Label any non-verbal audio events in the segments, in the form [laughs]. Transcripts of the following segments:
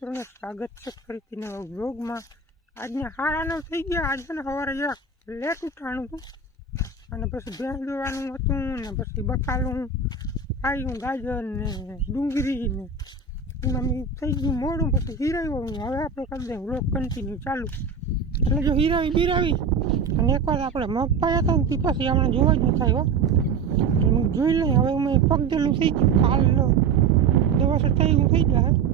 સ્વાગત છે ફરીથી નવા બ્લોગમાં આજના નવ થઈ ગયા. આજે ને સવારે જરાક લેટ ઉઠાણું હતું અને પછી ભેંસ દોવાનું હતું ને પછી બકાલું આયું ગાજર ને ડુંગળી ને. એમાં થઈ ગયું મોડું, પછી હિરાવ્યું હવે આપણે કરી દઈએ બ્લોગ કન્ટિન્યુ ચાલુ. એટલે જો હિરાવી બિરાવી અને એકવાર આપણે મગ પાયા હતા ને પછી આપણે જોવા જ ન થાય હો. હું જોઈ લઈ હવે મેં પગદેલું થઈ ગયું. કાલ દવા થઈ ગયું, થઈ જાય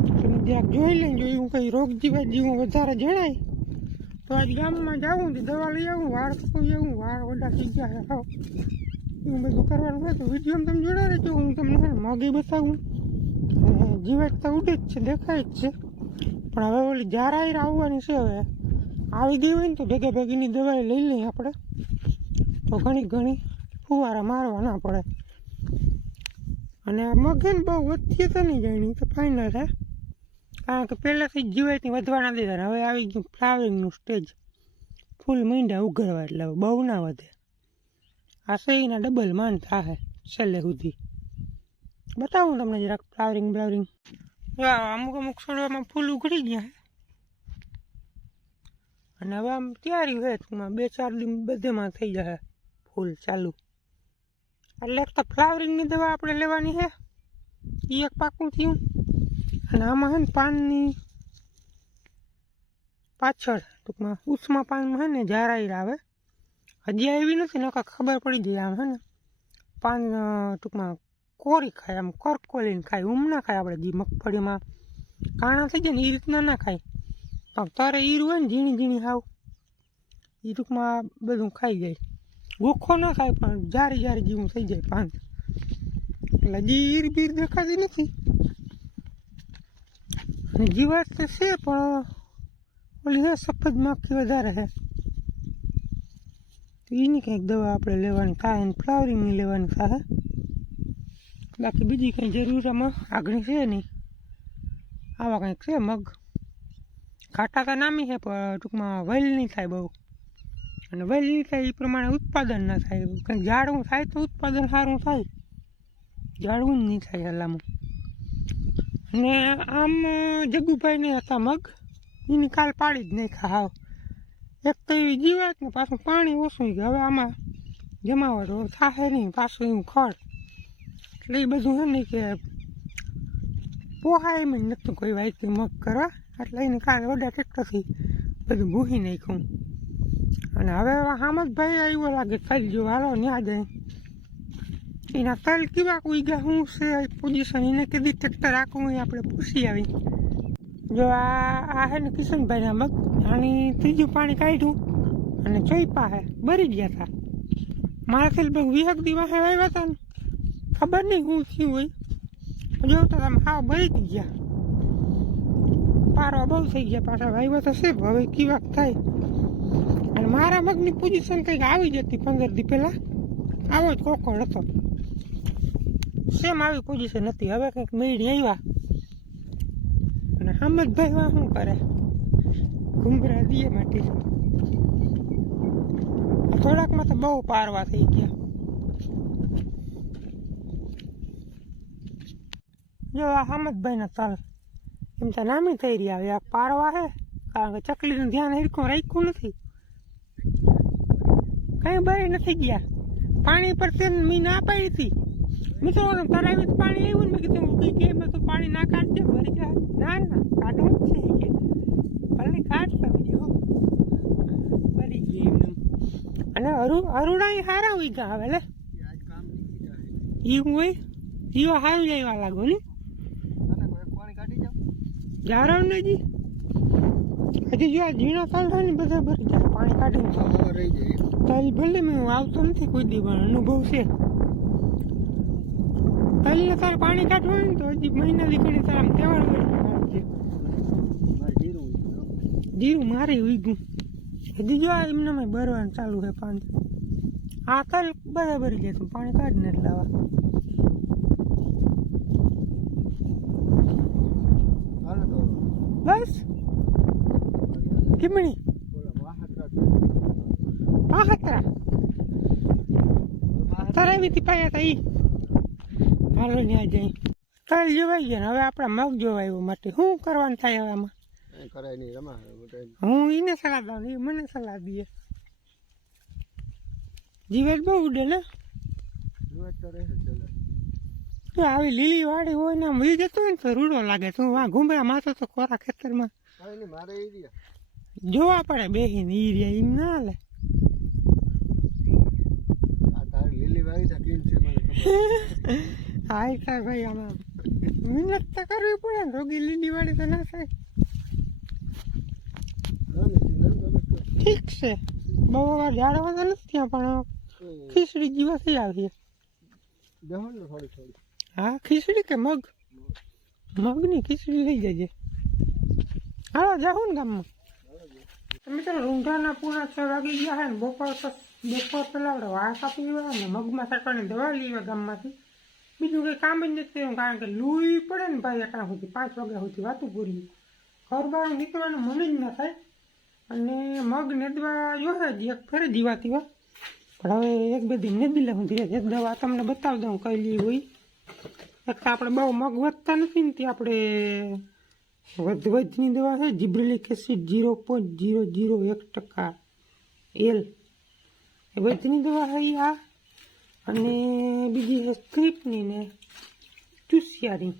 એટલે મેં જરાક જોઈ લઈને જો એવું કંઈ રોગ જીવા જીવું વધારે જણાય, તો આજ ગામમાં જાઉં તો દવા લઈ આવું, વાળ કપાઈ આવું, વાળ ઓડા થઈ ગયા એવું બધું કરવાનું હોય તો વીડિયો તમે જોડે રહેજો, હું તમને છે બતાવું. અને જીવાત તો ઉડે જ છે, દેખાય જ છે. પણ હવે ઓલી જારાયર આવવાની છે હવે. આવી ગઈ હોય ને તો ભેગા ભેગીની દવાઈ લઈ લઈએ આપણે. તો ઘણી ઘણી ફુવારા મારવા ના પડે. અને આ મગન બહુ વચ્ચે તો નહીં જાણી તો ફાઇનલ છે કારણ કે પહેલાંથી જ જીવાતની વધવાના દીધા ને હવે આવી ગયું ફ્લાવરિંગનું સ્ટેજ. ફૂલ મીંડા ઉઘરવા એટલે હવે બહુ ના વધે. આ સહીના ડબલ માન થાય છેલ્લે સુધી. બતાવું તમને જરાક ફ્લાવરિંગ બ્લાવરિંગ. અમુક અમુક છોડવામાં ફૂલ ઉઘડી ગયા અને હવે આમ તૈયારી હોય ટૂંકમાં બે ચાર દિન બધેમાં થઈ જશે ફૂલ ચાલુ. એટલે એક તો ફ્લાવરિંગની દવા આપણે લેવાની છે એ એક પાકું થયું. અને આમાં છે ને પાનની પાછળ, ટૂંકમાં ઉષ્મા પાનમાં છે ને જારાઈર આવે. હજી આવી નથી નકા ખબર પડી જાય આમ હે ને. પાન ટૂંકમાં કોરી ખાય, આમ કરકોલીને ખાય ઉમ ના ખાય આપણે જે મગફળીમાં. કાણા થઈ જાય ને એ રીતના ના ખાય. પણ તારે ઈરું હોય ને, ઝીણી ઝીણી હાવ. એ ટૂંકમાં બધું ખાઈ જાય. ગોખો ના ખાય, પણ જારી જારી જેવું થઈ જાય પાન. એટલે હજી ઈર બીર દેખાતી નથી. અને જીવાત તો છે પણ ઓલી હે સફેદ માખી વધારે છે તો એની કંઈક દવા આપણે લેવાની કાંઈ અને ફ્લાવરિંગની લેવાની થાય બાકી બીજી કંઈ જરૂર આમાં આગળ છે નહીં આવા કંઈક છે મગ ઘાટા તો નામી છે પણ ટૂંકમાં વહેલ નહીં થાય બહુ અને વહેલ નહીં થાય એ પ્રમાણે ઉત્પાદન ના થાય કંઈક ઝાડવું થાય તો ઉત્પાદન સારું થાય ઝાડવું જ નહીં થાય હલામાં અને આમ જગુભાઈને હતા મગ. એની કાલ પાડી જ નહીં ખાવ એક તો એવી જીવાત ને પાછું પાણી ઓછું હવે આમાં જમાવટ થાય નહીં પાછું એવું ખડ એટલે એ બધું એમ નહીં કે પોહાય એમ જ નહોતું કોઈ વાયતી મગ કરવા. એટલે એને કાલે ઓડા ટ્રેક્ટરથી બધું ભૂહી નાખ્યું. અને હવે હામદભાઈ આવ્યો લાગે તલ જો હાલો, ન્યા જાય. એના કેવા કોઈ ગયા શું છે પોઝિશન એને કીધી ટ્રેક્ટર આખું આપણે પૂછી આવી. જો આ આ હે ને કિશનભાઈના મગ, આની ત્રીજું પાણી કાઢ્યું અને ચોઈપા હે બરી ગયા હતા મારાથી લગભગ વિહક દી વાહે આવ્યા હતા ને. ખબર નહીં હું થયું હોય. જો તો તમે હાવ બરી જ ગયા. પારો બહુ થઈ ગયા, પાછા વાવ્યા છે, હવે કેવાક થાય. અને મારા મગની પોઝિશન કંઈક આવી જતી પંદર દી પહેલાં. આવો જ કોકળ હતો. સેમ આવી પોઝિશન હતી હવે કંઈક મેળી આવ્યા. અને હામદભાઈ વા શું કરે? ઘુમરા દીએ માટે. થોડાકમાં તો બહુ પારવા થઈ ગયા. જો આ હામદભાઈના તલ એમ તો નામી થઈ રહ્યા. હવે પારવા હે. કારણ કે ચકલીનું ધ્યાન હિરખું રાખ્યું નથી. કઈ બરી નથી ગયા. પાણી પર તેને મીન આપાઈ હતી. મિત્રો તરાવી પાણી આવ્યું ને મેં કીધું મૂકી કે એમાં તો પાણી ના કાઢજે ભરી જાય ના ના કાઢવું જ છે કે ભલે કાઢતા બીજો ભરી ગઈ અને અરુ અરુડા હારા હોય ગયા હવે લે. ઈ હોય? ઈઓ હારું જાય લાગો ને? જારાવ ને જી? હજી જો આ ઝીણા તલ થાય ને બધા ભરી જાય પાણી કાઢીને. તલ ભલે મેં આવતો નથી કોઈ દી પણ અનુભવ છે. તલને તારે પાણી કાઢવું હોય ને તો હજી મહિના દીકરી તારે આમ તહેવાર જીરું મારે ઉગ્યું. હજી જો આ એમને મેં બરવાનું ચાલુ છે પાંચ. આ તલ બરાબર ગયા તું પાણી કાઢને એટલે આવા બસ. કિમણી? પાહતરા તારે એવી પાયા હતા ઈ? હાલો ન્યા જઈ તલ જોવાઈ ગયા હવે આપણા મગ જોવાયું માટે. શું કરવાનું થાય હવે આમાં? કરાય નહીં રમા હું એને સલાહ દઉં એ મને સલાહ દઈએ જીવેશ બહુ ઉડે ને? જીવત તો આવી લીલી વાડી હોય ને આમ વી જતો હોય ને તો રૂડો લાગે. તું આ ઘૂમરા માથો તો ખોરા ખેતરમાં. જોવા પડે બેહીને ઈ રહ્યા એમ ના હાલે. આ તારી લીલી વાવી [laughs] થાય ભાઈ આમાં? મહેનત તો કરવી પડે ને રોગી લીલી વાળી તો ના થાય. ઠીક છે. બહુ વાર ઝાડવા તો નથી ત્યાં પણ ખીચડી જેવા થઈ આવી હા ખીચડી કે મગ? મગની ખીચડી લઈ જજે હાલો જાઉં ને ગામમાં. મિત્રો રૂંઢાના પૂરા છ વાગી ગયા હે ને બપોર તો બપોર પેલા આપણે વાસ આપી લેવા ને મગમાં સટવાની દવા લેવા ગામમાંથી. બીજું કંઈ કામ જ નથી થયું, કારણ કે લૂઈ પડે ને ભાઈ એટલા સુધી, પાંચ વાગ્યા સુધી વાતું પૂરી. ઘર બહાર નીકળવાનું મન જ ના થાય. અને મગ નેદવા જોશે જ એક ફેરે જીવાતી હોય પણ હવે એક બે દિન નેદી લે હું ધીરે. એક દવા તમને બતાવી દઉં કઈ લી હોય. એક તો આપણે બહુ મગ વધતા નથી ને તે આપણે વધવજની દવા છે, gibberellic acid zero point zero zero એક ટકા એલ. એ વધની દવા છે આ. અને બીજી છે ને ચુસિયારી.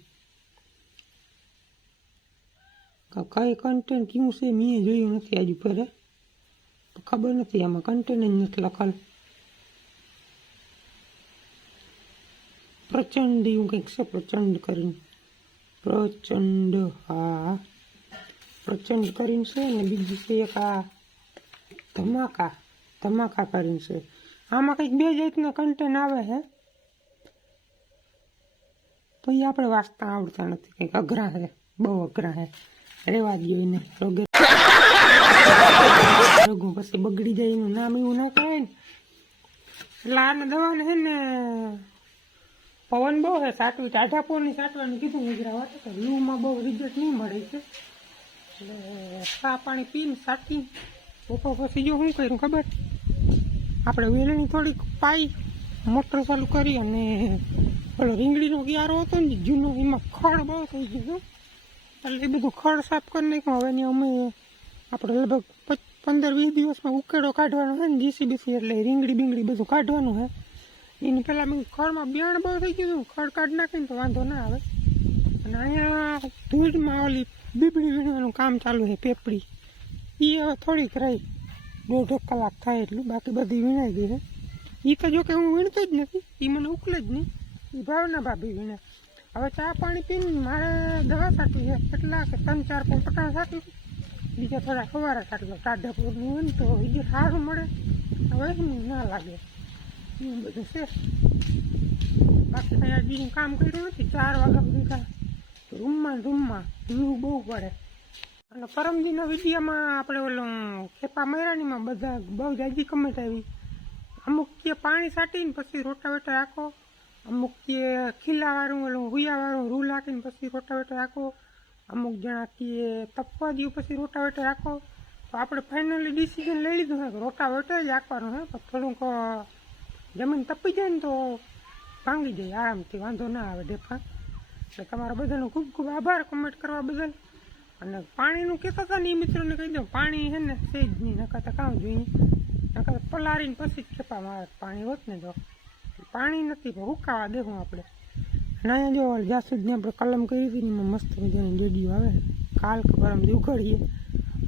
કઈ કન્ટેન્ટ કેવું છે મેં જોયું નથી આજ ઉપર ખબર નથી, આમાં કન્ટેન્ટ જ નથી લખેલ પ્રચંડ એવું કંઈક છે, પ્રચંડ કરીને. પ્રચંડ, હા. પ્રચંડ કરીને છે ને બીજું છે એક આ ધમાકા ધમાકા કરીને છે. આમાં કંઈક બે જાતના કન્ટેન્ટ આવે છે. તો એ આપણે વાંચતા આવડતા નથી, કંઈક અઘરા છે, બહુ અઘરા છે. રેવા જ એને, રોગે પછી બગડી જાય, એનું નામ એવું ના કહેવાય ને. એટલે આને દવાને છે ને, પવન બહુ છે સાટવી ટાઢા પવનની સાટવાનું કીધું ગુજરાત તો લૂમાં બહુ રિઝલ્ટ નહીં મળે છે. એટલે સા પાણી પીને સાટી બપોર પછી જો શું કર્યું ખબર? આપણે વેલણી થોડીક પાઈ મોટર ચાલુ કરી અને પેલો રીંગણીનો ગિયારો હતો ને, જૂનો, એમાં ખડ બહુ થઈ ગયું એટલે એ બધું ખડ સાફ કરી નાખ્યું. હવે અમે આપણે લગભગ પંદર, વીસ દિવસમાં ઉકેડો કાઢવાનો છે ને જીસી બીસી એટલે રીંગણી બીંગડી બધું કાઢવાનું છે. એની પહેલાં મેં ખડમાં બિયાણ બહુ થઈ ગયું ખડ કાઢી નાખીને તો વાંધો ના આવે. અને અહીંયા ધૂળમાં ઓલી બીબડી વીણવાનું કામ ચાલુ છે, પેપડી. એ હવે થોડીક રહી. દોઢ કલાક થાય એટલું, બાકી બધી વીણાઈ ગઈ છે એ તો જો કે હું વીણતો જ નથી એ મને ઉકલે જ નહીં. એ ભાવના ભાભી વીણે. હવે ચા પાણી પીને મારે દવા સાટી છે કેટલા કે ત્રણ, ચાર પણ પટાણ સાટી બીજા થોડા સવારે સાટી લો ટાઢા પૂરની હોય ને તો એ સારું મળે, હવે ના લાગે. એવું બધું છે. બાકી ત્યાં બીજું કામ કર્યું નથી, ચાર વાગ્યા સુધી રૂમમાં રૂમમાં ધીરું બહુ પડે. અને પરમદીના વિડીયોમાં આપણે ઓલું ખેપા મૈરાણીમાં બધા બહુ જાજી કમેન્ટ આવી. અમુક કે પાણી સાટીને પછી રોટાવેટર રાખો અમુક કે ખીલાવાળું ઓલું હુયાવાળું રૂ નાખીને પછી રોટાવેટર રાખો અમુક જણા કે તપવા દઉં પછી રોટાવેટર રાખો તો આપણે ફાઇનલી ડિસિઝન લઈ લીધું છે કે રોટાવેટર જ રાખવાનું છે, પણ થોડુંક જમીન તપી જાય ને તો ભાંગી જાય, આરામથી વાંધો ના આવે ડેફા એટલે તમારા બધાનો ખૂબ ખૂબ આભાર કમેન્ટ કરવા બદલ. અને પાણીનું કહેતા હતા ને એ મિત્રોને કહી દઉં, પાણી છે ને સેજ નહીં નકાતા કામ જોઈએ નકાતા પલાળીને પછી જ ખેપા મારે, પાણી હોત ને જો પાણી નથી હુકાવા દેવું આપણે. અહીંયા જો સુધી આપણે કલમ કરી હતી ને, એમાં મસ્ત મજાની ડેડીઓ આવે કાલ કે પરમ ઉઘડીએ.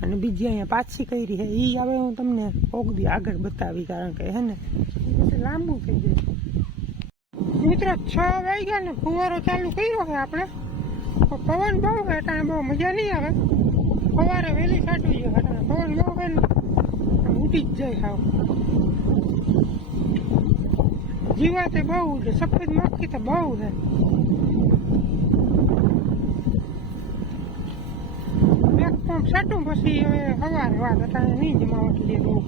અને બીજી અહીંયા પાછી કરી છે. એ હવે હું તમને કોક દી આગળ બતાવી કારણ કે હે ને લાંબુ થઈ જાય. મિત્રો, છ વાગ્યા ને ફુવારો ચાલુ કર્યો છે આપણે. પવન બહુ હતા બહુ મજા નહીં આવે. સવારે વહેલી સાચવી જાય હતા. પવન બહુ હોય ને ઉડી જ જાય હાવ. જીવાતે બહુ છે, સફેદ મક્ખી તો બહુ છે. એક સાટું પછી હવે સવારે વાત હતા નહીં જમાવટ લે બહુ.